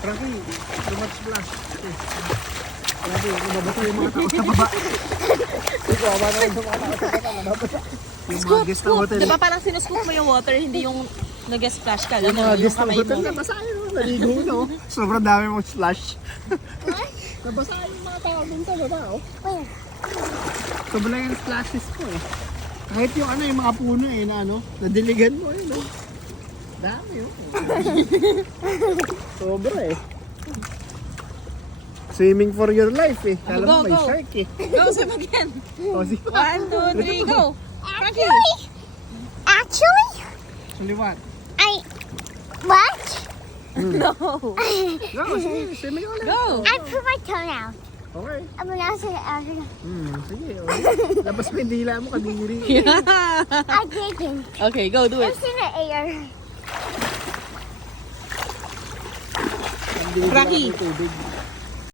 Frankie, too much splash. Grabe, nababato yung mga tao sa baba. Ikaw, awa na yung mga tao sa baba, nababasa. Yung mga guest na hotel. Diba parang sinuscoop mo yung water, hindi yung nag-splash ka. Yung mga guest na kamay hotel, mo. nabasahin mo, naligo no. Sobrang dami mong splash. Nabasahin yung mga tao dun sa baba, oh. Sobrang yung splashes ko eh. Kahit yung ano, yung mga puno eh, na ano, nadiligan mo yun, oh. Dami, oh. Sobra eh. Swimming for your life eh. Alam mo, may go. shark eh. Go, swim again. O, sige. 1, 2, 3, go. Frankie. Actually, Actually what? what? No. Go, sige, swimming ulit. Go. I put my tongue out. Okay. I'm gonna say it. Sige, okay. Labas mo yung dila mo, kadiri. I didn't. Okay, go, do it. It's in the air. Kadiri Frankie. lang ang tubig.